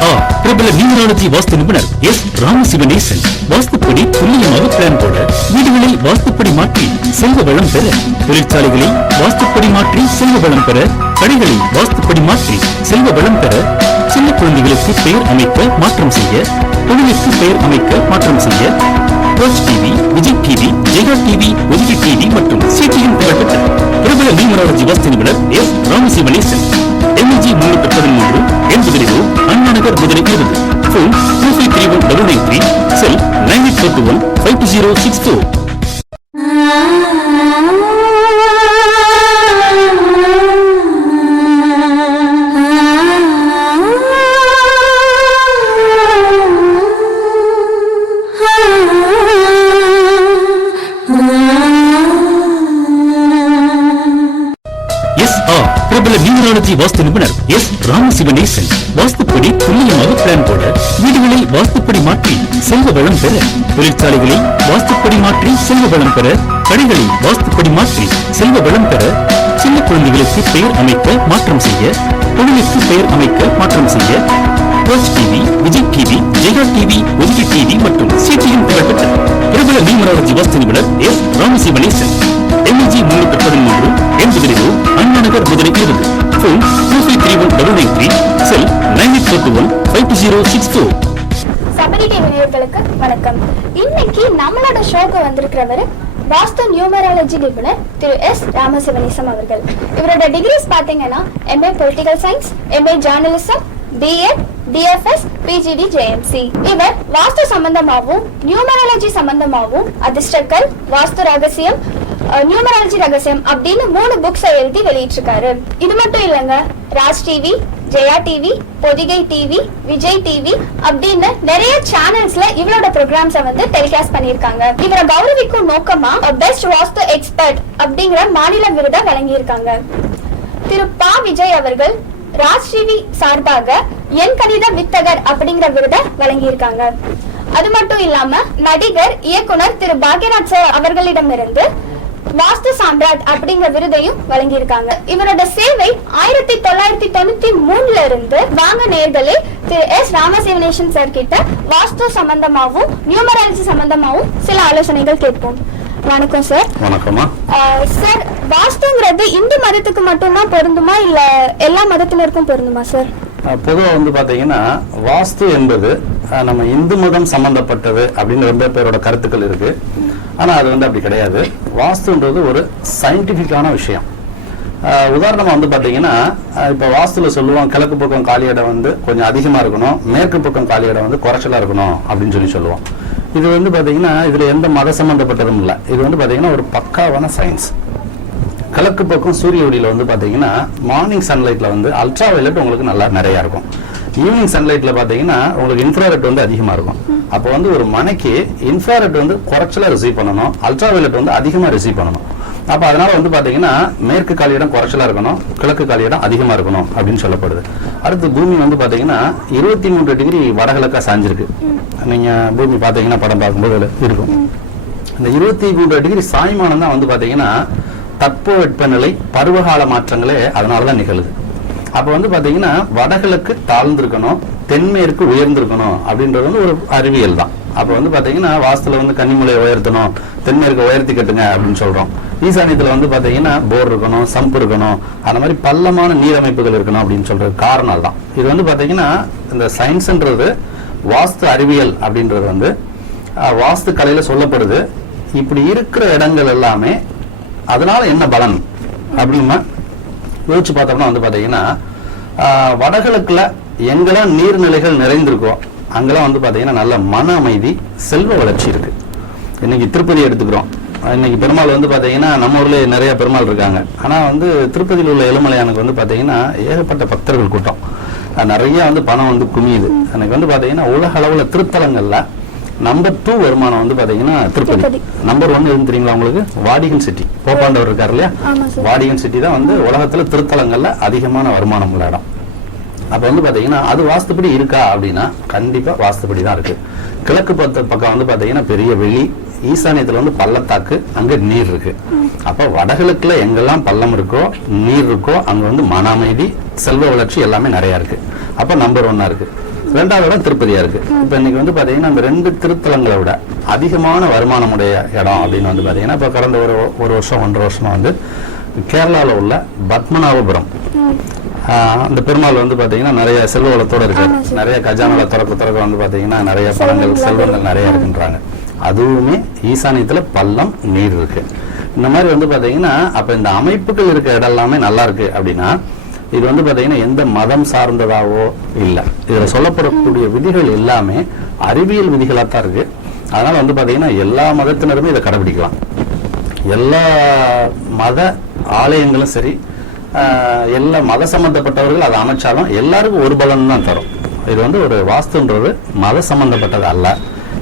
பிரபல நியூமராலஜி வாஸ்து நிபுணர் எஸ் ராமசிவனேசன் வாஸ்துப்படி துல்லியமாக பிளான் போட, வீடுகளில் வாஸ்துப்படி மாற்றி செல்வ வளம் பெற, தொழிற்சாலைகளில் வாஸ்துப்படி மாற்றி செல்வ வளம் பெற, கடைகளில் வாஸ்துப்படி மாற்றி செல்வ வளம் பெற, சின்ன குழந்தைகளுக்கு பெயர் அமைக்க மாற்றம் செய்ய, தொழிலுக்கு பெயர் அமைக்க மாற்றம் செய்ய, கோச் TV, Vijay TV, Jaya TV, ஒலிகி டிவி மற்றும் சிடிஎம் புகழ்பெற்ற பிரபல நியூமராலஜி வாஸ்து நிபுணர் S Ramasivanesan. MG 313 80 Anna Nagar Madurai 20. Phone 2531 Cell 9841 52064. பிரபல நியூமராலஜி வாஸ்து நிபுணர் எஸ் ராமசிவனேசன் வாஸ்துப்படி துல்லியமாக பிளான் போட, வீடுகளில் வாஸ்துப்படி மாற்றி செல்வ வளம் பெற, தொழிற்சாலைகளில் வாஸ்துப்படி மாற்றி செல்வ வளம் பெற, கடைகளில் வாஸ்துப்படி மாற்றி செல்வ வளம் பெற, சின்ன குழந்தைகளுக்கு பெயர் அமைக்க மாற்றம் செய்ய, தொழிலுக்கு பெயர் அமைக்க மாற்றம் செய்ய, கோச் TV, Vijay TV, Jaya TV, ஒலிகி டிவி மற்றும் சிடிஎம் புகழ்பெற்ற பிரபல நியூமராலஜி வாஸ்து நிபுணர் S Ramasivanesan. MG 313 80 Anna Nagar Madurai 20. Phone 2531 Cell 9841 52064. Sabari TV நேயர்களுக்கு வணக்கம். இன்னைக்கு நம்மளோட ஷோக்கு வந்திருக்கிறவர் வாஸ்து நியூமராலஜி நிபுணர் திரு எஸ் ராமசிவனேசன் அவர்கள். இவரோட டிகிரிஸ் பாத்தீங்கன்னா MA political science, MA journalism, BEd, DFS, PGD, JMC. இவர் வாஸ்து சம்பந்தமாகவும் நியூமராலஜி சம்பந்தமாகவும் அதிர்ஷ்டக்கல், வாஸ்து ரகசியம், நியூமராலஜி ரகசியம் அப்படின்னு 3 புக்ஸ் எழுதி வெளியிட்டிருக்காரு. இது மட்டும் இல்லங்க, Raj TV, Jaya TV, Podhigai TV, Vijay TV அப்படின்னு நிறைய சேனல்ஸ்ல இவரோட ப்ரோக்ராம்ஸை வந்து டெலிகாஸ்ட் பண்ணிருக்காங்க. இவரை கௌரவிக்கும் நோக்கமா பெஸ்ட் வாஸ்து எக்ஸ்பர்ட் அப்படிங்கிற மாநில விருதை வழங்கியிருக்காங்க. திரு பா விஜய் அவர்கள் ராஜ் டிவி சார்பாக என் கணித வித்தகர் அப்படிங்கிற விருதை வழங்கியிருக்காங்க. அது மட்டும் இல்லாம நடிகர், இயக்குனர் திரு பாக்யநாத் சார் அவர்களிடமிருந்து வாஸ்து சாம்ராட் அப்படிங்கிற விருதையும் வழங்கியிருக்காங்க. இவரோட சேவை 1993 இருந்து வாங்க நேர்களே திரு எஸ் ராமசிவனேசன் சார் கிட்ட வாஸ்து சம்பந்தமாகவும் நியூமராலஜி சம்பந்தமாகவும் சில ஆலோசனைகள் கேட்போம். வணக்கம் சார். வணக்கம்மா. சார், வாஸ்துங்கிறது இந்து மதத்துக்கு மட்டும்தான் பொருந்துமா இல்ல எல்லா மதத்தினருக்கும் பொருந்துமா சார்? பொதுவாக வந்து பாத்தீங்கன்னா வாஸ்து என்பது நம்ம இந்து மதம் சம்பந்தப்பட்டது அப்படின்னு ரொம்ப பேரோட கருத்துக்கள் இருக்கு. ஆனா அது வந்து அப்படி கிடையாது. வாஸ்துன்றது ஒரு சயின்டிபிக்கான விஷயம். உதாரணமா வந்து பாத்தீங்கன்னா இப்ப வாஸ்துல சொல்லுவோம், கிழக்கு பக்கம் காலி இடம் வந்து கொஞ்சம் அதிகமா இருக்கணும், மேற்கு பக்கம் காலி இடம் வந்து குறைச்சலா இருக்கணும் அப்படின்னு சொல்லுவோம். இது வந்து பாத்தீங்கன்னா இதுல எந்த மத சம்பந்தப்பட்டதும் இல்லை. இது வந்து பாத்தீங்கன்னா ஒரு பக்காவான சயின்ஸ். கிழக்கு பக்கம் சூரிய ஒளியில வந்து பாத்தீங்கன்னா மார்னிங் சன்லைட்ல வந்து அல்ட்ரா வயலட் உங்களுக்கு நல்லா நிறைய இருக்கும். ஈவினிங் சன்லைட்ல பாத்தீங்கன்னா உங்களுக்கு இன்ஃப்ராரெட் வந்து அதிகமா இருக்கும். அப்போ வந்து ஒரு மனைக்கு இன்ஃப்ராரெட் வந்து குறைச்சலா ரிசீவ் பண்ணணும், அல்ட்ரா வயலட் வந்து அதிகமா ரிசீவ் பண்ணணும். அப்ப அதனால வந்து பாத்தீங்கன்னா மேற்கு காலியிடம் குறைச்சலா இருக்கணும், கிழக்கு காலியிடம் அதிகமா இருக்கணும் அப்படின்னு சொல்லப்படுது. அடுத்து பூமி வந்து பாத்தீங்கன்னா 23 டிகிரி வடகிழக்கா சாஞ்சிருக்கு. நீங்க பூமி பாத்தீங்கன்னா படம் பார்க்கும்போது இருக்கும். இந்த 23 டிகிரி சாய்மானம் தான் வந்து பாத்தீங்கன்னா தட்பவெப்பநிலை பருவகால மாற்றங்களே அதனாலதான் நிகழுது. அப்ப வந்து பாத்தீங்கன்னா வடகிழக்கு தாழ்ந்திருக்கணும், தென்மேற்கு உயர்ந்திருக்கணும் அப்படின்றது வந்து ஒரு அறிவியல் தான். அப்ப வந்து பாத்தீங்கன்னா வாஸ்துல வந்து கன்னிமுலை உயர்த்தணும், தென்மேற்கு உயர்த்தி கட்டுங்க அப்படின்னு சொல்றோம். ஈசானியத்துல வந்து பாத்தீங்கன்னா போர் இருக்கணும், சம்பு இருக்கணும், அந்த மாதிரி பள்ளமான நீரமைப்புகள் இருக்கணும் அப்படின்னு சொல்றது காரணம் தான். இது வந்து பாத்தீங்கன்னா இந்த சயின்ஸ்ன்றது வாஸ்து அறிவியல் அப்படின்றது வந்து வாஸ்து கலையில சொல்லப்படுது. இப்படி இருக்கிற இடங்கள் எல்லாமே அதனால என்ன பலன் அப்படின்னா யோசிச்சு பார்த்தோம்னா வந்து பாத்தீங்கன்னா வடகிழக்குல எங்கெல்லாம் நீர்நிலைகள் நிறைந்திருக்கோ அங்கெல்லாம் வந்து பாத்தீங்கன்னா நல்ல மன அமைதி, செல்வ வளர்ச்சி இருக்கு. இன்னைக்கு திருப்பதி எடுத்துக்கிறோம். இன்னைக்கு பெருமாள் வந்து பாத்தீங்கன்னா நம்ம ஊர்ல நிறைய பெருமாள் இருக்காங்க. ஆனா வந்து திருப்பதியில் உள்ள ஏழுமலையானுக்கு வந்து பாத்தீங்கன்னா ஏகப்பட்ட பக்தர்கள் கூட்டம், நிறைய வந்து பணம் வந்து குமியுது. எனக்கு வந்து பாத்தீங்கன்னா உலக அளவுல திருத்தலங்கள்ல நம்பர் 2 வருமானம் வந்து பாத்தீங்கன்னா திருப்பதி. நம்பர் 1 எதுன்னு தெரியுங்களா உங்களுக்கு? Vatican city. போப்பாண்டவர் இருக்காரு இல்லையா, வாடிகன் சிட்டி தான் வந்து உலகத்துல திருத்தலங்கள்ல அதிகமான வருமானம் உள்ள இடம். அப்ப வந்து பாத்தீங்கன்னா அது வாஸ்துப்படி இருக்கா அப்படின்னா கண்டிப்பா வாஸ்துப்படி தான் இருக்கு. கிழக்கு பக்கம் வந்து பாத்தீங்கன்னா பெரிய வெளி, ஈசானியத்துல வந்து பள்ளத்தாக்கு, அங்க நீர் இருக்கு. அப்ப வடகிழக்குல எங்கெல்லாம் பள்ளம் இருக்கோ, நீர் இருக்கோ, அங்க வந்து மன அமைதி, செல்வ வளர்ச்சி எல்லாமே நிறைய இருக்கு. அப்ப நம்பர் 1 இருக்கு. ரெண்டாவது இடம் திருப்பதியா இருக்கு. இப்ப இன்னைக்கு வந்து பாத்தீங்கன்னா அந்த 2 திருத்தலங்களை விட அதிகமான வருமானமுடைய இடம் அப்படின்னு வந்து பாத்தீங்கன்னா இப்ப கடந்த ஒரு வருஷம் 1.5 வருஷமா வந்து கேரளாவில் உள்ள பத்மநாபபுரம் அந்த பெருமாள் வந்து பாத்தீங்கன்னா நிறைய செல்வ வளத்தோட இருக்கு. நிறைய கஜானால திறக்க வந்து பாத்தீங்கன்னா நிறைய பணங்கள் செல்வங்கள் நிறைய இருக்குன்றாங்க. அதுவுமே ஈசானியத்துல பள்ளம் நீர் இருக்கு. இந்த மாதிரி வந்து பாத்தீங்கன்னா அப்ப இந்த அமைப்புகள் இருக்க இடம் எல்லாமே நல்லா இருக்கு அப்படின்னா இது வந்து பாத்தீங்கன்னா எந்த மதம் சார்ந்ததாவோ இல்ல. இதுல சொல்லப்படக்கூடிய விதிகள் எல்லாமே அறிவியல் விதிகளாத்தான் இருக்கு. அதனால வந்து பாத்தீங்கன்னா எல்லா மதத்தினருமே இதை கடைபிடிக்கலாம். எல்லா மத ஆலயங்களும் சரி, எல்லா மத சம்பந்தப்பட்டவர்கள் அதை அமைச்சாலும் எல்லாருக்கும் ஒரு பலன் தான் தரும். இது வந்து ஒரு வாஸ்துன்றது மத சம்பந்தப்பட்டது அல்ல.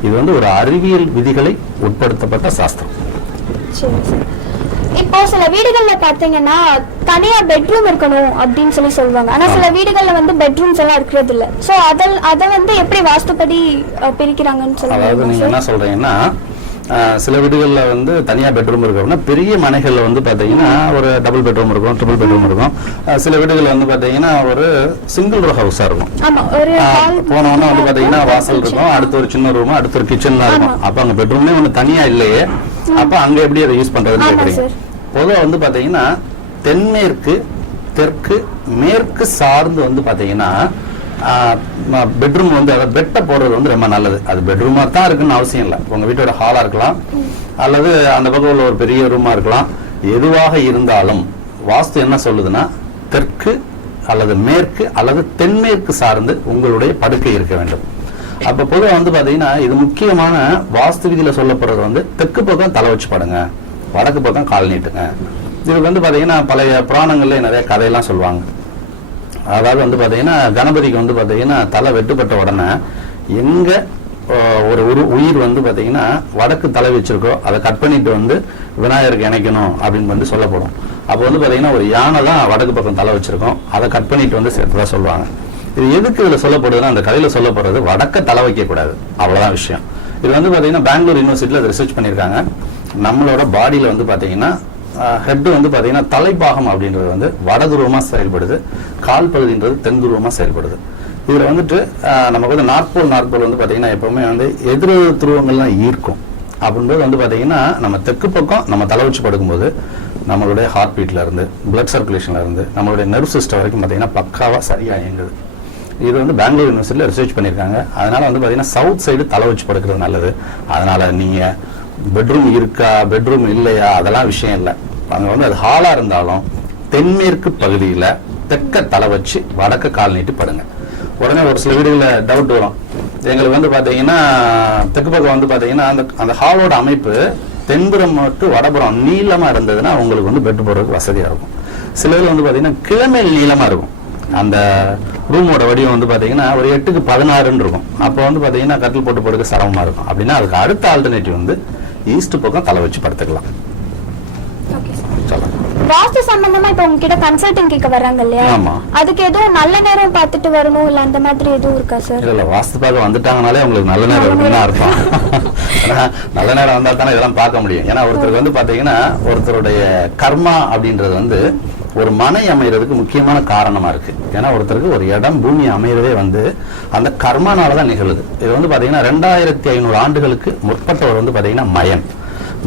இது வந்து ஒரு அறிவியல் விதிகளை உட்படுத்தப்பட்ட சாஸ்திரம். இப்போ சில வீடுகள்ல பாத்தீங்கன்னா தனியா பெட்ரூம் இருக்கணும் அப்படின்னு சொல்லுவாங்க. ஆனா சில வீடுகள்ல வந்து பெட்ரூம்ஸ் எல்லாம் இருக்கிறது இல்ல. சோ அத வந்து எப்படி வாஸ்துபடி பிரிக்கிறாங்கன்னு சொல்லுவாங்க. அதாவது நீங்க என்ன சொல்றீங்கன்னா சில வீடுகள்ல வந்து தனியா பெட்ரூம் இருக்கிறோம்னா பெரிய மனைகள்ல வந்து பாத்தீங்கன்னா ஒரு டபுள் பெட்ரூம் இருக்கும், ட்ரிபிள் பெட்ரூம் இருக்கும். சில வீடுகள்ல வந்து பாத்தீங்கன்னா ஒரு சிங்கிள் ரூம் ஹவுஸா இருக்கும். போனோம்னா வந்து பாத்தீங்கன்னா வாசல் இருக்கும், அடுத்து ஒரு சின்ன ரூம், அடுத்து ஒரு கிச்சன் தான் இருக்கும். அப்ப அங்க பெட்ரூம்னே ஒண்ணு தனியா இல்லையே, அப்ப அங்க எப்படி அதை யூஸ் பண்றதுன்னு கேக்குறீங்க. பொதுவா வந்து பாத்தீங்கன்னா தென்மேற்கு, தெற்கு, மேற்கு சார்ந்து வந்து பாத்தீங்கன்னா பெட்ரூம் வந்து அதை பெட்டை போடுறது வந்து ரொம்ப நல்லது. அது பெட்ரூமா தான் இருக்குன்னு அவசியம் இல்லை. உங்க வீட்டோட ஹாலா இருக்கலாம், அல்லது அந்த பக்கம் உள்ள ஒரு பெரிய ரூமா இருக்கலாம். எதுவாக இருந்தாலும் வாஸ்து என்ன சொல்லுதுன்னா தெற்கு அல்லது மேற்கு அல்லது தென்மேற்கு சார்ந்து உங்களுடைய படுக்கை இருக்க வேண்டும். அப்ப பொதுவாக வந்து பாத்தீங்கன்னா இது முக்கியமான வாஸ்து விதியில சொல்லப்படுறது வந்து தெற்கு பக்கம் தலை வச்சு படுங்க, வடக்கு பக்கம் கால் நீட்டுங்க. இதுக்கு வந்து பாத்தீங்கன்னா பழைய புராணங்கள்ல நிறைய கதையெல்லாம் சொல்லுவாங்க. அதாவது வந்து பாத்தீங்கன்னா கணபதிக்கு வந்து பாத்தீங்கன்னா தலை வெட்டுப்பட்ட உடனே எங்க ஒரு உயிர் வந்து பாத்தீங்கன்னா வடக்கு தலை வச்சிருக்கோ அதை கட் பண்ணிட்டு வந்து விநாயகருக்கு இணைக்கணும் அப்படின்னு வந்து சொல்லப்படும். அப்போ வந்து பாத்தீங்கன்னா ஒரு யானை தான் வடக்கு பக்கம் தலை வச்சிருக்கோம், அதை கட் பண்ணிட்டு வந்து சேர்த்துதான் சொல்லுவாங்க. இது எதுக்கு இதுல சொல்லப்படுதுன்னா அந்த கதையில சொல்லப்படுறது வடக்க தலை வைக்க கூடாது, அவ்வளவுதான் விஷயம். இது வந்து பாத்தீங்கன்னா பெங்களூர் யூனிவர்சிட்டியில ரிசர்ச் பண்ணியிருக்காங்க. நம்மளோட பாடியில வந்து பாத்தீங்கன்னா ஹெட் வந்து பாத்தீங்கன்னா தலைப்பாகம் அப்படின்றது வந்து வடதுருவமா செயல்படுது, கால் பகுதின்றது தென் துருவமா செயல்படுது. இதுல வந்துட்டு நமக்கு வந்து நாற்போல் வந்து பாத்தீங்கன்னா எப்பவுமே வந்து எதிர் துருவங்கள்லாம் ஈர்க்கும். அப்படின்றது வந்து பாத்தீங்கன்னா நம்ம தெற்கு பக்கம் நம்ம தலை வச்சு படுக்கும்போது நம்மளுடைய ஹார்ட் பீட்ல இருந்து, பிளட் சர்க்குலேஷன்ல இருந்து, நம்மளுடைய நர்வ் சிஸ்டம் வரைக்கும் பாத்தீங்கன்னா பக்காவா சரியா இயங்குது. இது வந்து பெங்களூர் யூனிவர்சிட்டியில ரிசர்ச் பண்ணியிருக்காங்க. அதனால வந்து பாத்தீங்கன்னா சவுத் சைடு தலை வச்சு படுக்கிறது நல்லது. அதனால நீங்க பெட்ரூம் இருக்கா பெட்ரூம் இல்லையா அதெல்லாம் விஷயம் இல்லை. அங்க வந்து அது ஹாலா இருந்தாலும் தென்மேற்கு பகுதியில தெற்க தலை வச்சு வடக்க கால் நீட்டு படுங்க. உடனே ஒரு சில வீடுகளில் டவுட் வரும். எங்களுக்கு வந்து பாத்தீங்கன்னா தெற்கு பக்கம் வந்து பாத்தீங்கன்னா அந்த ஹாலோட அமைப்பு தென்புறம் மட்டும் வடபுறம் நீளமா இருந்ததுன்னா உங்களுக்கு வந்து பெட் போடுறதுக்கு வசதியா இருக்கும். சில இதில் வந்து பாத்தீங்கன்னா கிழமையில் நீளமா இருக்கும். அந்த ரூமோட வடிவம் வந்து பாத்தீங்கன்னா ஒரு 8க்கு 16 இருக்கும். அப்போ வந்து பாத்தீங்கன்னா கட்டில் போட்டு போடுக்க சிரமமா இருக்கும். அப்படின்னா அதுக்கு அடுத்த ஆல்டர்னேட்டிவ் வந்து ஈஸ்ட் பக்கம் தலை வச்சு படுத்துக்கலாம். வாஸ்து சம்பந்தமா இப்ப உங்ககிட்ட கன்சல்டிங் கேட்க வர்றாங்க இல்லையா, அதுக்கு எதுவும் நல்ல நேரம் பார்த்துட்டு வரணும் இல்ல அந்த மாதிரி எதுவும் இருக்கா சார்? இல்ல வாஸ்து பார்க்க வந்துட்டாங்கனாலே உங்களுக்கு நல்ல நேரம் இருக்குன்னு அர்த்தம். நல்ல நேரம் வந்தா தானே இதெல்லாம் பார்க்க முடியும். ஏன்னா ஒருத்தருக்கு வந்து பாத்தீங்கன்னா ஒருத்தருடைய கர்மா அப்படின்றது வந்து ஒரு மனை அமைகிறதுக்கு முக்கியமான காரணமா இருக்கு. ஏன்னா ஒருத்தருக்கு ஒரு இடம் பூமி அமைகிறதே வந்து அந்த கர்மானாலதான் நிகழுது. இது வந்து பாத்தீங்கன்னா 2500 ஆண்டுகளுக்கு முற்பட்டவர் வந்து பாத்தீங்கன்னா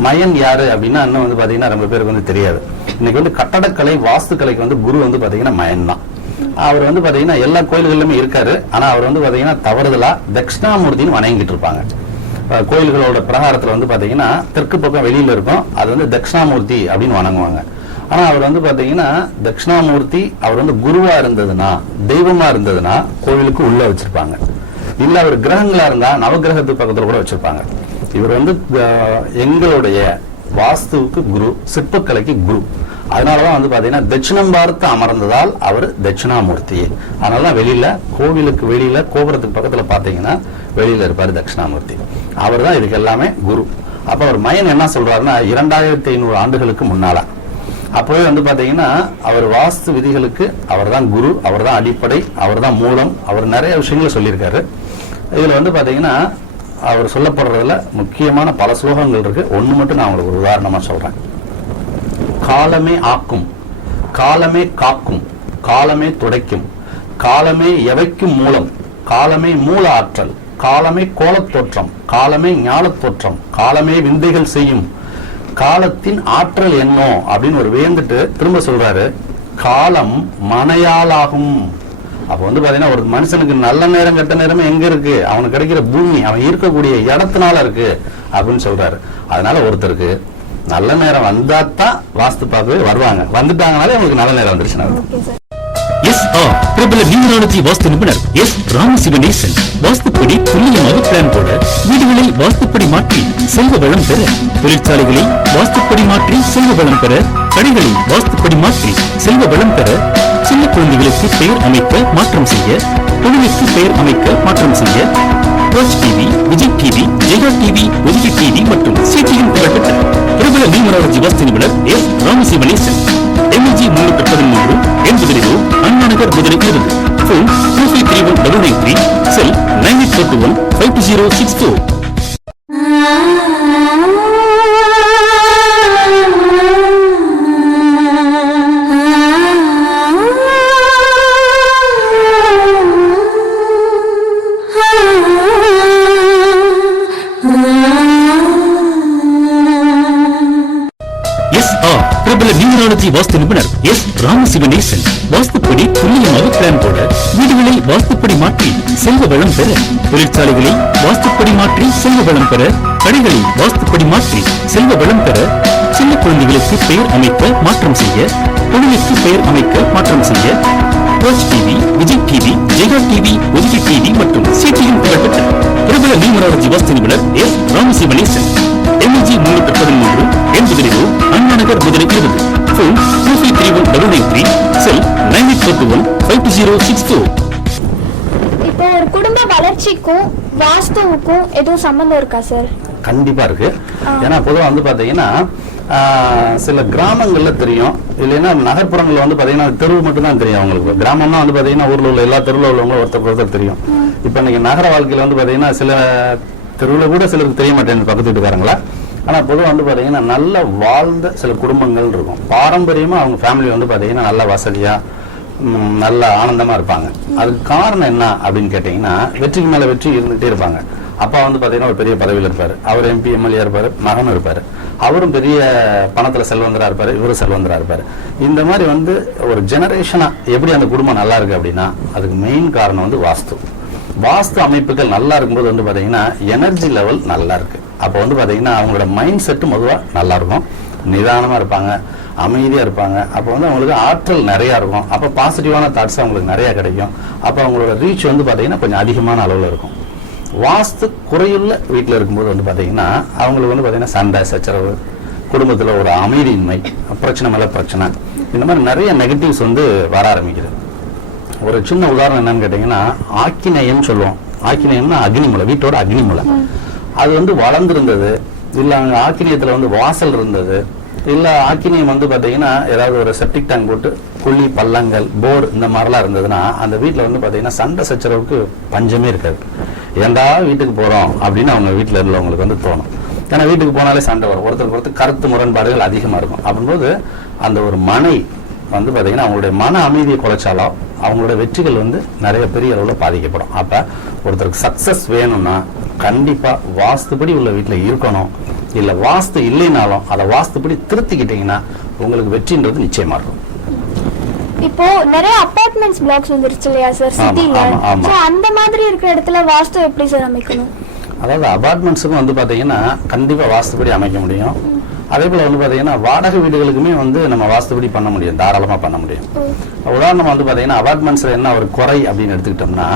மயன் யாரு அப்படின்னா இன்னும் வந்து பாத்தீங்கன்னா ரொம்ப பேருக்கு வந்து தெரியாது. இன்னைக்கு வந்து கட்டடக்கலை வாஸ்துக்கலைக்கு வந்து குரு வந்து பாத்தீங்கன்னா மயன் தான். அவர் வந்து பாத்தீங்கன்னா எல்லா கோயில்களிலுமே இருக்காரு. ஆனா அவர் வந்து பாத்தீங்கன்னா தவறுதலா தட்சிணாமூர்த்தின்னு வணங்கிட்டு இருப்பாங்க. கோயில்களோட பிரகாரத்துல வந்து பாத்தீங்கன்னா தெற்கு பக்கம் வெளியில இருக்கும், அது வந்து தட்சிணாமூர்த்தி அப்படின்னு வணங்குவாங்க. ஆனா அவர் வந்து பாத்தீங்கன்னா தட்சிணாமூர்த்தி அவர் வந்து குருவா இருந்ததுன்னா தெய்வமா இருந்ததுன்னா கோயிலுக்கு உள்ள வச்சிருப்பாங்க. இல்ல அவர் கிரகங்களா இருந்தா நவகிரகத்துக்கு பக்கத்துல கூட வச்சிருப்பாங்க. இவர் வந்து எங்களுடைய வாஸ்துவுக்கு குரு, சிற்பக்கலைக்கு குரு. அதனாலதான் வந்து பாத்தீங்கன்னா தட்சிணம் பார்த்து அமர்ந்ததால் அவர் தட்சிணாமூர்த்தி. அதனாலதான் வெளியில கோவிலுக்கு வெளியில கோபுரத்துக்கு பக்கத்துல பாத்தீங்கன்னா வெளியில இருப்பாரு தட்சிணாமூர்த்தி. அவர் தான் இதுக்கு எல்லாமே குரு. அப்ப அவர் மயன் என்ன சொல்றாருன்னா 2500 ஆண்டுகளுக்கு முன்னால அப்பவே வந்து பாத்தீங்கன்னா அவர் வாஸ்து விதிகளுக்கு அவர் தான் குரு, அவர் தான் அடிப்படை, அவர் தான் மூலம். அவர் நிறைய விஷயங்களை சொல்லியிருக்காரு. இதுல வந்து பாத்தீங்கன்னா அவர் சொல்லப்படுறதுல முக்கியமான பல ஸ்லோகங்கள் இருக்கு. ஒண்ணு மட்டும் நான் உங்களுக்கு ஒரு உதாரணமா சொல்றேன். காலமே ஆக்கும், காலமே காக்கும், காலமே துடைக்கும், காலமே எவைக்கும் மூலம், காலமே மூல ஆற்றல், காலமே கோலத்தோற்றம், காலமே ஞாலத்தோற்றம், காலமே விந்தைகள் செய்யும், காலத்தின் ஆற்றல் என்னோ அப்படின்னு ஒரு வேந்துட்டு திரும்ப சொல்றாரு, காலம் மனையாளாகும். அப்ப வந்து பாத்தீங்கன்னா ஒரு மனுஷனுக்கு நல்ல நேரம் கெட்ட நேரமே எங்க இருக்கு, அவனுக்கு கிடைக்கிற பூமி அவன் இருக்கக்கூடிய இடத்தினால இருக்கு அப்படின்னு சொல்றாரு. அதனால ஒருத்தருக்கு நல்ல நேரம் வந்தாதான் வாஸ்து பார்க்கவே வருவாங்க, வந்துட்டாங்கனாலே அவங்களுக்கு நல்ல நேரம் வந்துருச்சுன்னா. SR பிரபல நியூமராலஜி வாஸ்து நிபுணர் எஸ் ராமசிவனேசன் வாஸ்துப்படி துல்லியமாக பிளான் போட, வீடுகளில் வாஸ்துப்படி மாற்றி செல்வ வளம் பெற, தொழிற்சாலைகளில் வாஸ்துப்படி மாற்றி செல்வ வளம் பெற, கடைகளில் வாஸ்துப்படி மாற்றி செல்வ வளம் பெற, சின்ன குழந்தைகளுக்கு பெயர் அமைக்க மாற்றம் செய்ய, தொழிலுக்கு பெயர் அமைக்க மாற்றம் செய்ய, ரோஜ் TV, Vijay TV, Jaya TV, ஒலிகி டிவி மற்றும் சிடியின் புகழ்பெற்ற பிரபல நியூமராலஜி வாஸ்து நிபுணர் S Ramasivanesan. MG 313 80 Anna Nagar Madurai 20. Phone 2531 Cell 9841 52064. பிரபல நியூமராலஜி வாஸ்து நிபுணர் எஸ் ராமசிவனேசன் வாஸ்துப்படி துல்லியமாக பிளான் போட, வீடுகளில் வாஸ்துப்படி மாற்றி செல்வ வளம் பெற, தொழிற்சாலைகளில் வாஸ்துப்படி மாற்றி செல்வ வளம் பெற, கடைகளில் வாஸ்துப்படி மாற்றி செல்வ வளம் பெற, சின்ன குழந்தைகளுக்கு பெயர் அமைக்க மாற்றம் செய்ய, தொழிலுக்கு பெயர் அமைக்க மாற்றம் செய்ய, ரோஜ் TV, Vijay TV, Jaya TV, ஒலிகி டிவி மற்றும் சிடியின் புகழ்பெற்ற பிரபல நியூமராலஜி வாஸ்து நிபுணர் S Ramasivanesan. MG 313 80 Anna Nagar Madurai 20. Phone 2531 Cell 9841 52064. இப்போ ஒரு குடும்ப வளர்ச்சிக்கும் வாஸ்துவுக்கும் எதுவும் சம்பந்தம் இருக்கா சார்? கண்டிப்பா இருக்கு. ஏன்னா பொதுவாக வந்து பாத்தீங்கன்னா சில கிராமங்கள்ல தெரியும், இல்லைன்னா நகர்ப்புறங்கள்ல வந்து பாத்தீங்கன்னா தெருவு மட்டும் தான் தெரியும் அவங்களுக்கு. கிராமம்னா வந்து பாத்தீங்கன்னா ஊர்ல உள்ள எல்லா தெருவில் உள்ளவங்க ஒருத்தர் தெரியும். இப்ப இன்னைக்கு நகர வாழ்க்கையில வந்து பாத்தீங்கன்னா சில தெருவில் கூட சிலருக்கு தெரிய மாட்டேங்குது பக்கத்து வீட்டுக்காரங்களா. ஆனா பொதுவாக வந்து பாத்தீங்கன்னா நல்ல வாழ்ந்த சில குடும்பங்கள் இருக்கும். பாரம்பரியமா அவங்க ஃபேமிலி வந்து பாத்தீங்கன்னா நல்ல வசதியா நல்ல ஆனந்தமா இருப்பாங்க. அதுக்கு காரணம் என்ன அப்படின்னு கேட்டீங்கன்னா, வெற்றிக்கு மேல வெற்றி இருந்துகிட்டே இருப்பாங்க. அப்பா வந்து பாத்தீங்கன்னா ஒரு பெரிய பதவியில் இருப்பாரு, அவர் MP MLA இருப்பாரு, மகனும் இருப்பாரு, அவரும் பெரிய பணத்துல செல்வந்தரா இருப்பாரு, இவரும் செல்வந்தரா இருப்பாரு. இந்த மாதிரி வந்து ஒரு ஜெனரேஷனா எப்படி அந்த குடும்பம் நல்லா இருக்கு அப்படின்னா, அதுக்கு மெயின் காரணம் வந்து வாஸ்து. வாஸ்து அமைப்புகள் நல்லா இருக்கும்போது வந்து பாத்தீங்கன்னா எனர்ஜி லெவல் நல்லா இருக்கு. அப்போ வந்து பாத்தீங்கன்னா அவங்களோட மைண்ட் செட்டு பொதுவா நல்லா இருக்கும், நிதானமா இருப்பாங்க, அமைதியா இருப்பாங்க. அப்போ வந்து அவங்களுக்கு ஆற்றல் நிறைய இருக்கும். அப்போ பாசிட்டிவான தாட்ஸ் அவங்களுக்கு நிறைய கிடைக்கும். அப்போ அவங்களோட ரீச் வந்து பாத்தீங்கன்னா கொஞ்சம் அதிகமான அளவுல இருக்கும். வாஸ்து குறையுள்ள வீட்டில் இருக்கும்போது வந்து பாத்தீங்கன்னா அவங்களுக்கு வந்து பாத்தீங்கன்னா சண்டை சச்சரவு, குடும்பத்துல ஒரு அமைதியின்மை, பிரச்சனை மேல பிரச்சனை, இந்த மாதிரி நிறைய நெகட்டிவ்ஸ் வந்து வர ஆரம்பிக்குது. ஒரு சின்ன உதாரணம் என்னன்னு கேட்டீங்கன்னா, ஆக்கினேயம்னு சொல்லுவோம். ஆக்கினேயம்னா அக்னிமூலை, வீட்டோட அக்னிமூலை. அது வந்து வளர்ந்துருந்தது, இல்ல அங்க ஆக்கினியத்துல வந்து வாசல் இருந்தது, இல்ல ஆக்கினியம் வந்து பாத்தீங்கன்னா ஏதாவது ஒரு செப்டிக் டேங்க் போட்டு குழி பள்ளங்கள் போர் இந்த மாதிரிலாம் இருந்ததுன்னா அந்த வீட்டுல வந்து பாத்தீங்கன்னா சண்டை சச்சரவுக்கு பஞ்சமே இருக்காது. ஏண்டா வீட்டுக்கு போறோம் அப்படின்னு அவங்க வீட்டுல இருந்தவங்களுக்கு வந்து தோணும். ஏன்னா வீட்டுக்கு போனாலே சண்டை வரும், ஒருத்தருக்கு ஒருத்தர் கருத்து முரண்பாடுகள் அதிகமா இருக்கும். அப்படின்போது அந்த ஒரு மனை வந்து பாத்தீங்கன்னா அவங்களுடைய மன அமைதியை குறைச்சாலோ அவங்களோட வெற்றிகள் வந்து நிறைய பெரிய அளவுல பாதிக்கப்படும். அப்ப ஒருத்தருக்கு சக்சஸ் வேணும்னா கண்டிப்பா வாஸ்துபடி உள்ள வீட்டுல இருக்கணும். இல்ல வாஸ்து இல்லைனாலும் அதை வாஸ்துபடி திருத்திக்கிட்டீங்கன்னா உங்களுக்கு வெற்றின்றது நிச்சயமா இருக்கும். இப்போ நிறைய அபார்ட்மெண்ட்ஸ் பிளாக்ஸ் வந்துருச்சு இல்லையா சார் சிட்டில? சோ அந்த மாதிரி இருக்கிற இடத்துல வாஸ்து எப்படி சார் அமைக்கணும்? அதாவது அபார்ட்மெண்ட்ஸுக்கும் வந்து பாத்தீங்கன்னா கண்டிப்பா வாஸ்துபடி அமைக்க முடியும். அதே போல வந்து பாத்தீங்கன்னா வாடகை வீடுகளுக்குமே வந்து நம்ம வாஸ்துபடி பண்ண முடியும், தாராளமா பண்ண முடியும். உதாரணமா வந்து பாத்தீங்கன்னா அபார்ட்மெண்ட்ஸ்ல என்ன ஒரு குறை அப்படின்னு எடுத்துக்கிட்டோம்னா,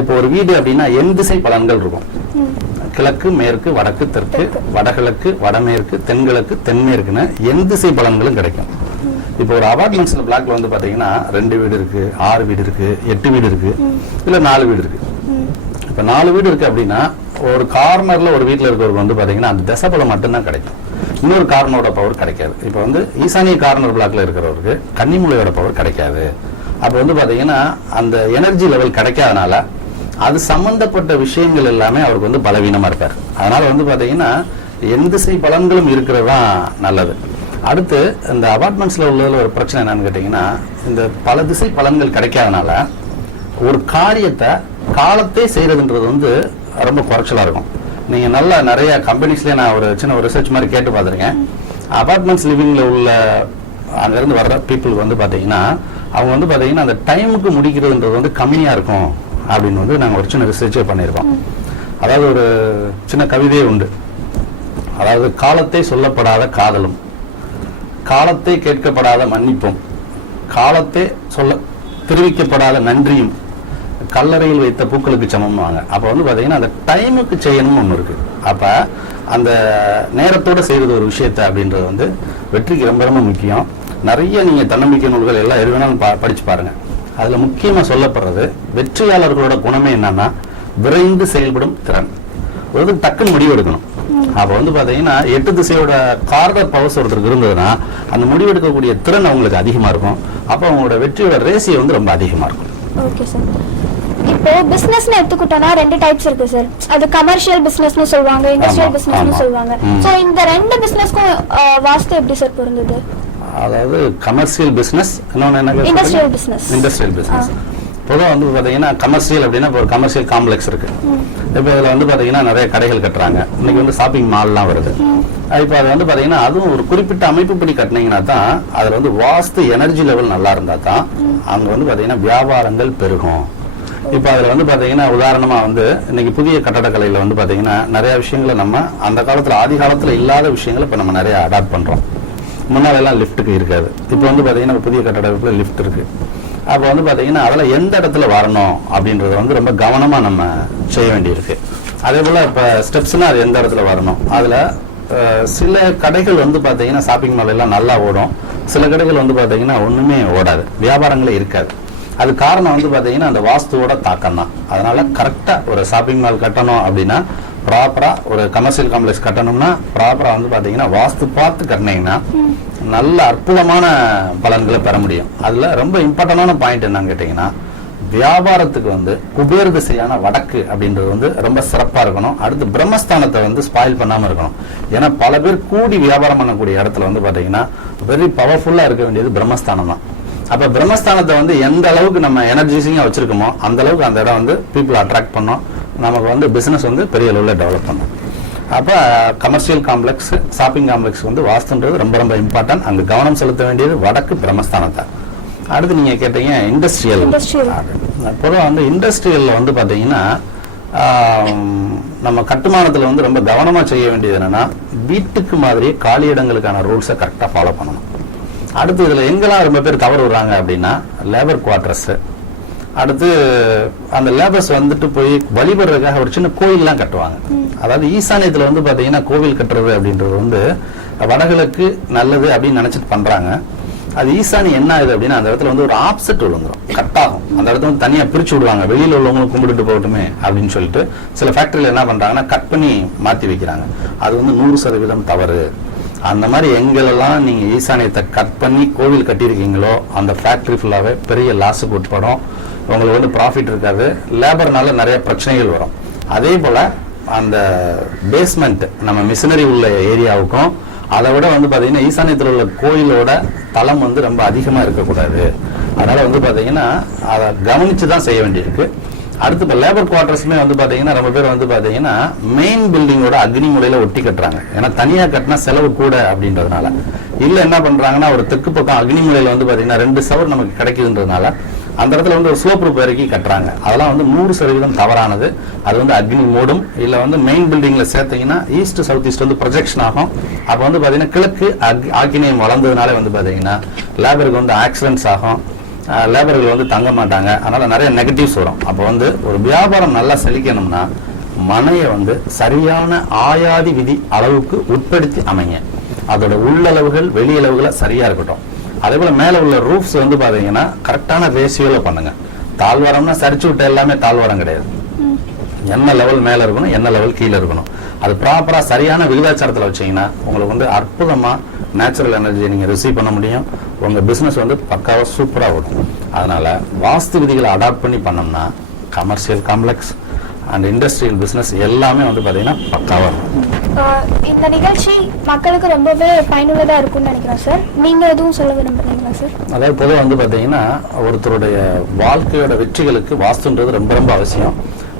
இப்போ ஒரு வீடு அப்படின்னா எண் திசை பலன்கள் இருக்கும். கிழக்கு மேற்கு வடக்கு தெற்கு வடகிழக்கு வடமேற்கு தென்கிழக்கு தென்மேற்குன்னு எண் திசை பலன்களும் கிடைக்கும். இப்போ ஒரு அபார்ட்மெண்ட்ஸ்ல பிளாக்ல வந்து பாத்தீங்கன்னா 2 வீடு இருக்கு, 6 வீடு இருக்கு, 8 வீடு இருக்கு, இல்ல 4 வீடு இருக்கு. இப்ப 4 வீடு இருக்கு அப்படின்னா ஒரு கார்னர்ல ஒரு வீட்டுல இருக்கிறவருக்கு வந்து பாத்தீங்கன்னா அந்த தசபலம் மட்டும்தான் கிடைக்கும், இன்னொரு கார்னரோட பவர் கிடைக்காது. இப்ப வந்து ஈசானிய கார்னர் பிளாக்ல இருக்கிறவருக்கு கன்னிமூலையோட பவர் கிடைக்காது. அப்ப வந்து பாத்தீங்கன்னா அந்த எனர்ஜி லெவல் கிடைக்காதனால அது சம்பந்தப்பட்ட விஷயங்கள் எல்லாமே அவருக்கு வந்து பலவீனமா இருப்பார். அதனால வந்து பாத்தீங்கன்னா எந்த திசை பலன்களும் இருக்கிறது தான் நல்லது. அடுத்து இந்த அபார்ட்மெண்ட்ஸ்ல உள்ளதுல ஒரு பிரச்சனை என்னன்னு கேட்டீங்கன்னா, இந்த பல திசை பலன்கள் கிடைக்காதனால ஒரு காரியத்தை காலத்தை செய்யறதுன்றது வந்து ரொம்ப குறைச்சலா இருக்கும். நீங்க நல்லா நிறைய கம்பெனிஸ்லயே நான் ஒரு சின்ன ஒரு ரிசர்ச் மாதிரி கேட்டு பார்த்துருக்கேன். அபார்ட்மெண்ட்ஸ் லிவிங்ல உள்ள அங்கிருந்து வர்ற பீப்புளுக்கு வந்து பாத்தீங்கன்னா அவங்க வந்து பாத்தீங்கன்னா அந்த டைமுக்கு முடிக்கிறதுன்றது வந்து கம்மியா இருக்கும் அப்படின்னு வந்து நாங்கள் ஒரு சின்ன ரிசர்ச்சே பண்ணியிருக்கோம். அதாவது ஒரு சின்ன கவிதையே உண்டு. அதாவது காலத்தை சொல்லப்படாத காதலும், காலத்தை கேட்கப்படாத மன்னிப்பும், காலத்தை சொல்ல தெரிவிக்கப்படாத நன்றியும் கல்லறையில் வைத்த பூக்களுக்கு சமம்வாங்க. அப்ப வந்து பாத்தீங்கன்னா அந்த டைமுக்கு செய்யணும்னு ஒண்ணு இருக்கு. அப்ப அந்த நேரத்தோட செய்யறது ஒரு விஷயத்த அப்படின்றது வந்து வெற்றிக்கு ரொம்ப ரொம்ப முக்கியம். நிறைய நீங்க தன்னம்பிக்கை நூல்கள் எல்லாம் எது வேணாலும் படிச்சு பாருங்க. அதுல முக்கியமா சொல்லப்படுறது வெற்றியாளர்களோட குணமே என்னன்னா விரைந்து செயல்படும் திறன். ஒரு டக்குன்னு முடிவு எடுக்கணும். அப்ப வந்து பாத்தீங்கன்னா 8 திசையோட கார்னர் பவர்ஸ் ஒருத்தருக்கு இருந்ததுன்னா அந்த முடிவெடுக்கக்கூடிய திறன் அவங்களுக்கு அதிகமா இருக்கும். அப்ப அவங்களோட வெற்றியோட ரேசியோ வந்து ரொம்ப அதிகமா இருக்கும். Okay sir. இப்போ பிசினஸ்னு எடுத்துக்கிட்டோம்னா 2 டைப்ஸ் இருக்கு சார். அது கமர்ஷியல் பிசினஸ்னு சொல்வாங்க, இண்டஸ்ட்ரியல் பிசினஸ்னு சொல்வாங்க. சோ இந்த 2 பிசினஸ்க்கும் வாஸ்து எப்படி சார் பொருந்துது? அதாவது கமர்ஷியல் பிசினஸ், இன்னொன்னு என்ன? Industrial business. இண்டஸ்ட்ரியல் பிசினஸ் பொதுவாக வந்து பாத்தீங்கன்னா கமர்ஷியல் அப்படின்னா இப்போ ஒரு கமர்ஷியல் காம்ப்ளெக்ஸ் இருக்கு. இப்போ இதுல வந்து பாத்தீங்கன்னா நிறைய கடைகள் கட்டுறாங்க. இன்னைக்கு வந்து ஷாப்பிங் மால்லாம் வருது. இப்போ அது வந்து பாத்தீங்கன்னா அதுவும் ஒரு குறிப்பிட்ட அமைப்புப்படி கட்டினீங்கன்னா தான் அதுல வந்து வாஸ்து எனர்ஜி லெவல் நல்லா இருந்தா தான் அங்க வந்து பாத்தீங்கன்னா வியாபாரங்கள் பெருகும். இப்போ அதுல வந்து பாத்தீங்கன்னா உதாரணமா வந்து இன்னைக்கு புதிய கட்டடக்கலையில வந்து பாத்தீங்கன்னா நிறைய விஷயங்களை நம்ம அந்த காலத்துல ஆதி காலத்துல இல்லாத விஷயங்களை இப்ப நம்ம நிறைய அடாப்ட் பண்றோம். முன்னாடி எல்லாம் லிஃப்ட்டுக்கு இருக்காது. இப்போ வந்து பாத்தீங்கன்னா புதிய கட்டடத்துல லிஃப்ட் இருக்கு. அப்போ வந்து பாத்தீங்கன்னா அதில் எந்த இடத்துல வரணும் அப்படின்றத வந்து ரொம்ப கவனமா நம்ம செய்ய வேண்டியிருக்கு. அதே போல இப்போ ஸ்டெப்ஸ்னா அது எந்த இடத்துல வரணும். அதுல சில கடைகள் வந்து பாத்தீங்கன்னா ஷாப்பிங் மால் எல்லாம் நல்லா ஓடும். சில கடைகள் வந்து பாத்தீங்கன்னா ஒண்ணுமே ஓடாது, வியாபாரங்களே இருக்காது. அது காரணம் வந்து பாத்தீங்கன்னா அந்த வாஸ்துவோட தாக்கம் தான். அதனால கரெக்டா ஒரு ஷாப்பிங் மால் கட்டணும் அப்படின்னா ப்ராப்பரா, ஒரு கமர்ஷியல் காம்ப்ளெக்ஸ் கட்டணும்னா ப்ராப்பரா வந்து பாத்தீங்கன்னா வாஸ்து பார்த்து கட்டினீங்கன்னா நல்ல அற்புதமான பலன்களை பெற முடியும். அதுல ரொம்ப இம்பார்ட்டன்டான பாயிண்ட் என்னன்னு கேட்டீங்கன்னா வியாபாரத்துக்கு வந்து குபேர திசையான வடக்கு அப்படின்றது வந்து ரொம்ப சிறப்பா இருக்கணும். அடுத்து பிரம்மஸ்தானத்தை வந்து ஸ்பாயில் பண்ணாம இருக்கணும். ஏன்னா பல பேர் கூடி வியாபாரம் பண்ணக்கூடிய இடத்துல வந்து பாத்தீங்கன்னா வெரி பவர்ஃபுல்லா இருக்க வேண்டியது பிரம்மஸ்தானம் தான். அப்ப பிரம்மஸ்தானத்தை வந்து எந்த அளவுக்கு நம்ம எனர்ஜிசிங்கா வச்சிருக்கோமோ அந்த அளவுக்கு அந்த இடம் வந்து பீப்புள் அட்ராக்ட் பண்ணோம். நமக்கு வந்து பிசினஸ் வந்து பெரிய அளவில் டெவலப் பண்ணும். அப்ப கமர்ஷியல் காம்ப்ளெக்ஸ், ஷாப்பிங் காம்ப்ளெக்ஸ் வந்து வாஸ்துன்றது ரொம்ப ரொம்ப இம்பார்ட்டன்ட். அங்க கவனம் செலுத்த வேண்டியது வடக்கு பிரம்மஸ்தானத்தை. அடுத்து நீங்க கேட்டீங்க இண்டஸ்ட்ரியல். பொதுவாக வந்து இண்டஸ்ட்ரியல்ல வந்து பாத்தீங்கன்னா நம்ம கட்டுமானத்துல வந்து ரொம்ப கவனமா செய்ய வேண்டியது என்னன்னா வீட்டுக்கு மாதிரியே காலி இடங்களுக்கான ரூல்ஸை கரெக்டா ஃபாலோ பண்ணணும். அடுத்து இதுல எங்கெல்லாம் ரொம்ப பேர் தவறு விடுறாங்க அப்படின்னா லேபர் குவார்டர்ஸ். அடுத்து அந்த லேபர்ஸ் வந்துட்டு போய் வழிபடுறதுக்காக ஒரு சின்ன கோயில்லாம் கட்டுவாங்க. அதாவது ஈசானியத்துல வந்து பாத்தீங்கன்னா கோவில் கட்டுறது அப்படின்றது வந்து வடகிழக்கு நல்லது அப்படின்னு நினைச்சிட்டு பண்றாங்க. அது ஈசானி என்ன ஆகுது அப்படின்னா அந்த இடத்துல வந்து ஒரு ஆப்செட் விழுந்துரும், கட் ஆகும். அந்த இடத்துல வந்து தனியா பிரிச்சு விடுவாங்க, வெளியில உள்ளவங்களும் கும்பிட்டு போகட்டுமே அப்படின்னு சொல்லிட்டு சில ஃபேக்டரியில என்ன பண்றாங்கன்னா கட் பண்ணி மாத்தி வைக்கிறாங்க. அது வந்து 100% தவறு. அந்த மாதிரி எங்களெல்லாம் நீங்க ஈசானியத்தை கட் பண்ணி கோவில் கட்டியிருக்கீங்களோ அந்த ஃபேக்டரி ஃபுல்லாவே பெரிய லாஸுக்கு உட்படும். உங்களுக்கு வந்து ப்ராஃபிட் இருக்காது, லேபர்னால நிறைய பிரச்சனைகள் வரும். அதே போல அந்த பேஸ்மெண்ட் நம்ம மிஷினரி உள்ள ஏரியாவுக்கும் அதை விட வந்து பாத்தீங்கன்னா ஈசானியத்தில் உள்ள கோயிலோட தளம் வந்து ரொம்ப அதிகமா இருக்கக்கூடாது. அதனால வந்து பாத்தீங்கன்னா அதை கவனிச்சுதான் செய்ய வேண்டியிருக்கு. அடுத்து இப்போ லேபர் குவார்டர்ஸ்மே வந்து பாத்தீங்கன்னா ரொம்ப பேர் வந்து பாத்தீங்கன்னா மெயின் பில்டிங்கோட அக்னி முறையில ஒட்டி கட்டுறாங்க. ஏன்னா தனியா கட்டினா செலவு கூட அப்படின்றதுனால. இல்ல என்ன பண்றாங்கன்னா ஒரு தெற்கு பக்கம் அக்னி முறையில வந்து பாத்தீங்கன்னா 2 சவர் நமக்கு கிடைக்குதுன்றதுனால அந்த இடத்துல வந்து ஒரு ஸ்லோப் ரூப் இறக்கி கட்டுறாங்க. அதெல்லாம் வந்து 100% தவறானது. அது வந்து அக்னி மூடும். இல்ல வந்து மெயின் பில்டிங்ல சேர்த்தீங்கன்னா ஈஸ்ட் சவுத் ஈஸ்ட் வந்து ப்ரொஜெக்ஷன் ஆகும். அப்ப வந்து பாத்தீங்கன்னா கிழக்கு ஆக்கினியம் வளர்ந்ததுனால வந்து பாத்தீங்கன்னா லேபருக்கு வந்து ஆக்சிடென்ட்ஸ் ஆகும், லேபர்கள் வந்து தங்க மாட்டாங்க. அதனால நிறைய நெகட்டிவ்ஸ் வரும். அப்போ வந்து ஒரு வியாபாரம் நல்லா செழிக்கணும்னா மனையை வந்து சரியான ஆயாதி விதி அளவுக்கு உட்படுத்தி அமைங்க. அதோட உள்ளளவுகள் வெளியளவுகளை சரியா இருக்கட்டும். அதே போல மேல உள்ள ரூஃப்ஸ் வந்து பாத்தீங்கன்னா கரெக்டான ரேஷியோல பண்ணுங்க. தாழ்வாரம்னா சரிச்சு விட்ட எல்லாமே தாழ்வாரம் கிடையாது. என்ன லெவல் மேல இருக்கணும், என்ன லெவல் கீழே இருக்கணும், அது ப்ராப்பரா சரியான விகிதாச்சாரத்துல வச்சீங்கன்னா உங்களுக்கு வந்து அற்புதமா நேச்சுரல் எனர்ஜியை நீங்க ரிசீவ் பண்ண முடியும். உங்க பிசினஸ் வந்து பக்காவா சூப்பரா ஓடும். அதனால வாஸ்து விதிகளை அடாப்ட் பண்ணி பண்ணோம்னா commercial complex, and industrial business எல்லாமே வந்து பார்த்தீங்கன்னா பக்காவாக இருக்கும். இந்த நிகழ்ச்சி மக்களுக்கு ரொம்பவே பயனுள்ளதாக இருக்கும்னு நினைக்கிறேன் சார். நீங்கள் எதுவும் சொல்ல விரும்புறீங்களா சார்? அதாவது பொதுவாக வந்து பார்த்தீங்கன்னா ஒருத்தருடைய வாழ்க்கையோட வெற்றிகளுக்கு வாஸ்துன்றது ரொம்ப ரொம்ப அவசியம்.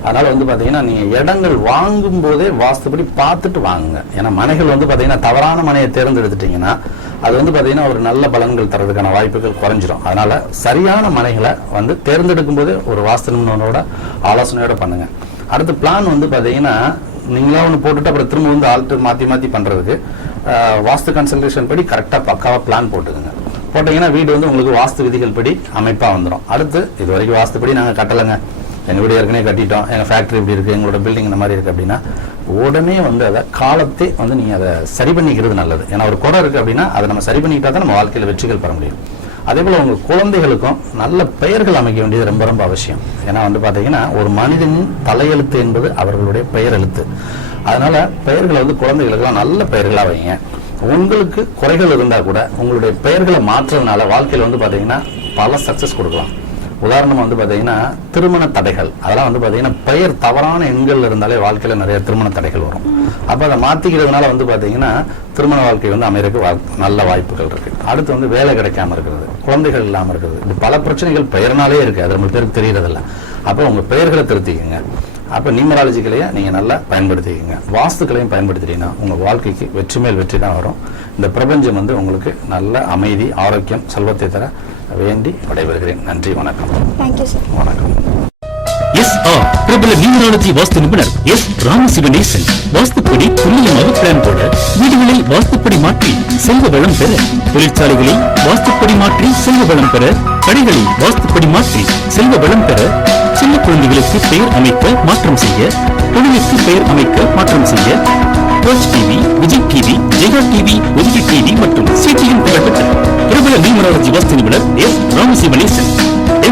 அதனால வந்து பார்த்தீங்கன்னா நீங்கள் இடங்கள் வாங்கும் போதே வாஸ்துப்படி பார்த்துட்டு வாங்குங்க. ஏன்னா மனைகள் வந்து பார்த்தீங்கன்னா தவறான மனையை தேர்ந்தெடுத்துட்டீங்கன்னா அது வந்து பார்த்தீங்கன்னா ஒரு நல்ல பலன்கள் தரதுக்கான வாய்ப்புகள் குறைஞ்சிரும். அதனால சரியான மனைகளை வந்து தேர்ந்தெடுக்கும் போதே ஒரு வாஸ்து நிபுணரோட ஆலோசனையோட பண்ணுங்க. அடுத்த பிளான் வந்து பார்த்தீங்கன்னா நீங்களா ஒன்று போட்டுட்டு அப்புறம் திரும்ப வந்து ஆல்ட்டு மாற்றி பண்ணுறதுக்கு வாஸ்து கன்சல்டேஷன் படி கரெக்டாக பக்காவாக பிளான் போட்டுக்குங்க. போட்டிங்கன்னா வீடு வந்து உங்களுக்கு வாஸ்து விதிகள் படி அமைப்பாக வந்துடும். அடுத்து இது வரைக்கும் வாஸ்துப்படி நாங்கள் கட்டலைங்க, எங்கள் வீடு ஏற்கனவே கட்டிட்டோம், எங்கள் ஃபேக்ட்ரி இப்படி இருக்குது, எங்களோட பில்டிங் இந்த மாதிரி இருக்குது அப்படின்னா உடனே வந்து அதை காலத்தே வந்து நீங்கள் அதை சரி பண்ணிக்கிறது நல்லது. ஏன்னா ஒரு குறை இருக்குது அப்படின்னா அதை நம்ம சரி பண்ணிக்கிட்டா தான் நம்ம வாழ்க்கையில் வெற்றிகள் பெற முடியும். அதே போல் உங்கள் குழந்தைகளுக்கும் நல்ல பெயர்கள் அமைக்க வேண்டியது ரொம்ப ரொம்ப அவசியம். ஏன்னா வந்து பார்த்தீங்கன்னா ஒரு மனிதனின் தலையெழுத்து என்பது அவர்களுடைய பெயர் எழுத்து. அதனால பெயர்களை வந்து குழந்தைகளுக்கெல்லாம் நல்ல பெயர்களாக வைங்க. உங்களுக்கு குறைகள் இருந்தால் கூட உங்களுடைய பெயர்களை மாற்றுறதுனால வாழ்க்கையில் வந்து பார்த்தீங்கன்னா பல சக்ஸஸ் கொடுக்கலாம். உதாரணம் வந்து பார்த்தீங்கன்னா திருமண தடைகள், அதெல்லாம் வந்து பார்த்தீங்கன்னா பெயர் தவறான எண்கள் இருந்தாலே வாழ்க்கையில் நிறைய திருமண தடைகள் வரும். அப்போ அதை மாற்றிக்கிறதுனால வந்து பார்த்தீங்கன்னா திருமண வாழ்க்கை வந்து அமையறதுக்கு நல்ல வாய்ப்புகள் இருக்கு. அடுத்து வந்து வேலை கிடைக்காம இருக்கிறது, குழந்தைகள் இல்லாமல் இருக்கிறது, இது பல பிரச்சனைகள் பெயர்னாலே இருக்கு, அது ரொம்ப பேருக்கு தெரியறதில்ல. அப்போ உங்கள் பெயர்களை திருத்திக்கங்க. அப்போ நியூமராலஜிக்கலையே நீங்கள் நல்லா பயன்படுத்திக்கங்க. வாஸ்துக்களையும் பயன்படுத்திட்டீங்கன்னா உங்கள் வாழ்க்கைக்கு வெற்றி மேல் வெற்றி தான் வரும். இந்த பிரபஞ்சம் வந்து உங்களுக்கு நல்ல அமைதி, ஆரோக்கியம், செல்வத்தை தர வேண்டி விடைபெறுகிறேன். நன்றி, வணக்கம். Thank you sir. வணக்கம். SR பிரபல நியூமராலஜி வாஸ்து நிபுணர் S. ராமசிவனேசன் வாஸ்துப்படி துல்லியமாக பிளான் போட, வீடுகளில் வாஸ்துப்படி மாற்றி செல்வ வளம் பெற, தொழிற்சாலைகளில் வாஸ்துப்படி மாற்றி செல்வ வளம் பெற, கடைகளில் வாஸ்துப்படி மாற்றி செல்வ வளம் பெற, சின்ன குழந்தைகளுக்கு பெயர் அமைக்க மாற்றம் செய்ய, தொழிலுக்கு பெயர் அமைக்க மாற்றம் செய்ய, கோச் TV, Vijay TV, Jaya TV, ஒலிகி டிவி மற்றும் சிடிஎம் புகழ்பெற்ற பிரபல நியூமராலஜி வாஸ்து நிபுணர் S. Ramasivanesan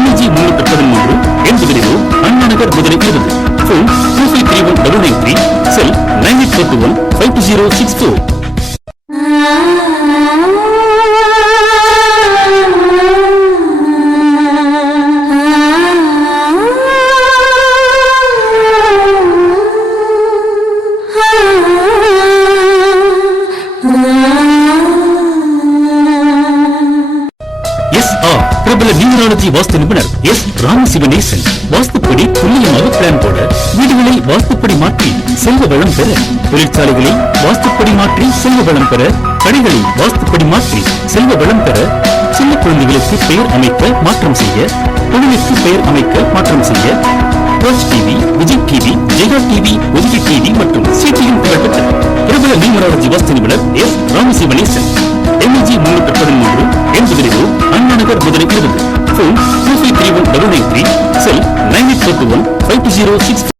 MG 313 80 Anna Nagar, Madurai 20. Phone 2531 Cell 9841 52064. SR பிரபல நியூமராலஜி வாஸ்து நிபுணர் S. ராமசிவனேசன் வாஸ்துப்படி துல்லியமாக பிளான் போட, வீடுகளில் வாஸ்துப்படி மாற்றி செல்வ வளம் பெற, தொழிற்சாலைகளில் வாஸ்துப்படி மாற்றி செல்வ வளம் பெற, கடைகளில் வாஸ்துப்படி மாற்றி செல்வ வளம் பெற, சின்ன குழந்தைகளுக்கு பெயர் அமைக்க மாற்றம் செய்ய, தொழிலுக்கு பெயர் அமைக்க மாற்றம் செய்ய, கோச் TV, Vijay TV, Jaya TV, ஒலிகி டிவி மற்றும் சிடிஎம் புகழ்பெற்ற பிரபல நியூமராலஜி வாஸ்து நிபுணர் S. Ramasivanesan MG 313 80 Anna Nagar, Madurai 20. Phone 2531 Cell 9841 52064.